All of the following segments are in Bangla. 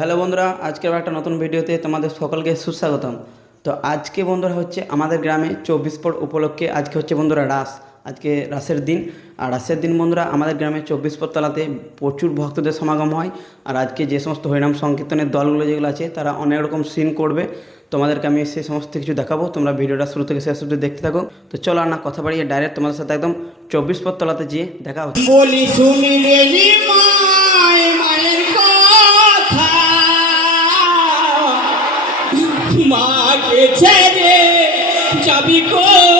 হ্যালো বন্ধুরা, আজকে একটা নতুন ভিডিওতে তোমাদের সকলকে সুস্বাগতম। তো আজকে বন্ধুরা হচ্ছে আমাদের গ্রামে চব্বিশ পর উপলক্ষে আজকে হচ্ছে বন্ধুরা রাস। আজকে রাসের দিন। আর রাসের দিন বন্ধুরা, আমাদের গ্রামে চব্বিশ পরতলাতে প্রচুর ভক্তদের সমাগম হয়। আর আজকে যে সমস্ত হরিনাম সংকীর্তনের দলগুলো যেগুলো আছে, তারা অনেক রকম সিন করবে। তোমাদেরকে আমি সেই সমস্ত কিছু দেখাবো। তোমরা ভিডিওটা শুরু থেকে শেষ অব্দি দেখতে থাকো। তো চলো আর না, কথা বাড়িয়ে ডাইরেক্ট তোমাদের সাথে একদম চব্বিশ পরতলাতে যেয়ে দেখা হচ্ছে। কেছে রে যাবি কো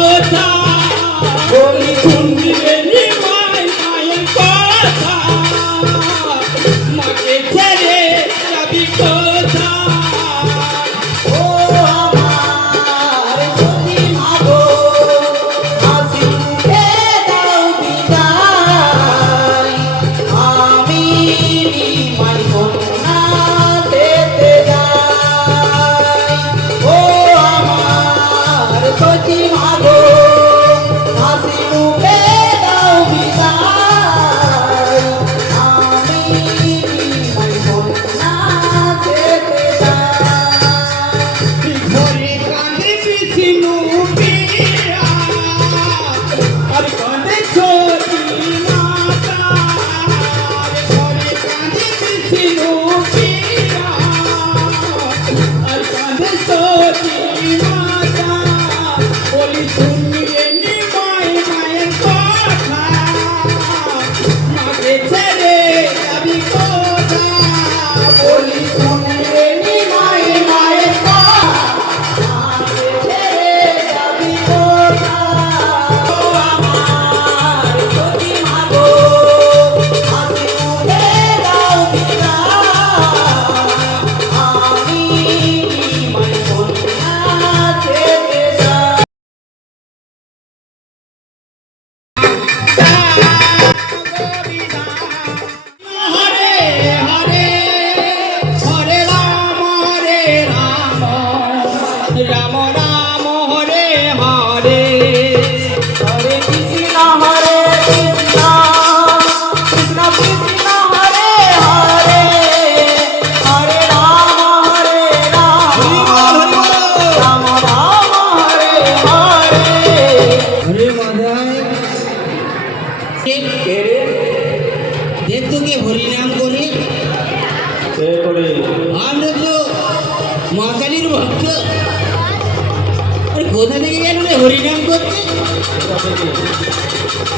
দেখি কেন হরিনাম করছে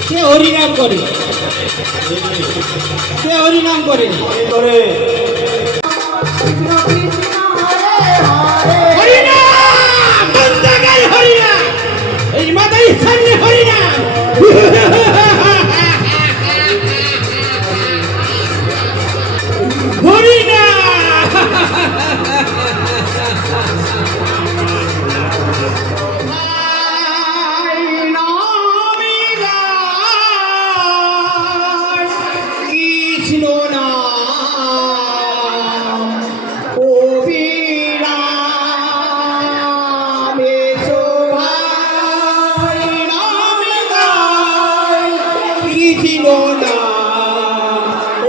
সে হরিনাম করে। সে হরিনাম করে।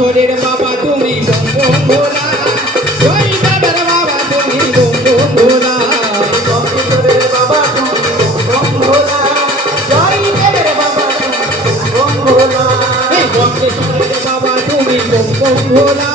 চোরের বাবা তুমি ভোলা জয় বাবার বাবা তুমি ভোলা চোরের বাবা তুমি ভোলা জয় বাবার বাবা তুমি ভোলা চোরের বাবা তুমি ভোলা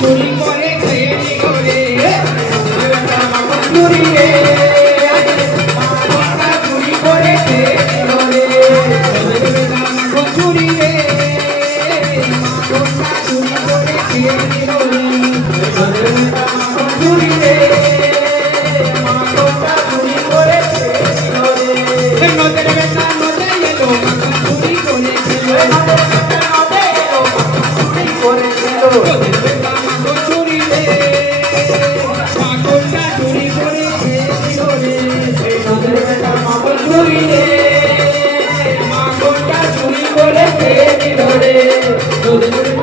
Puerto চুরি রে মা গোটা চুরি করে ধরে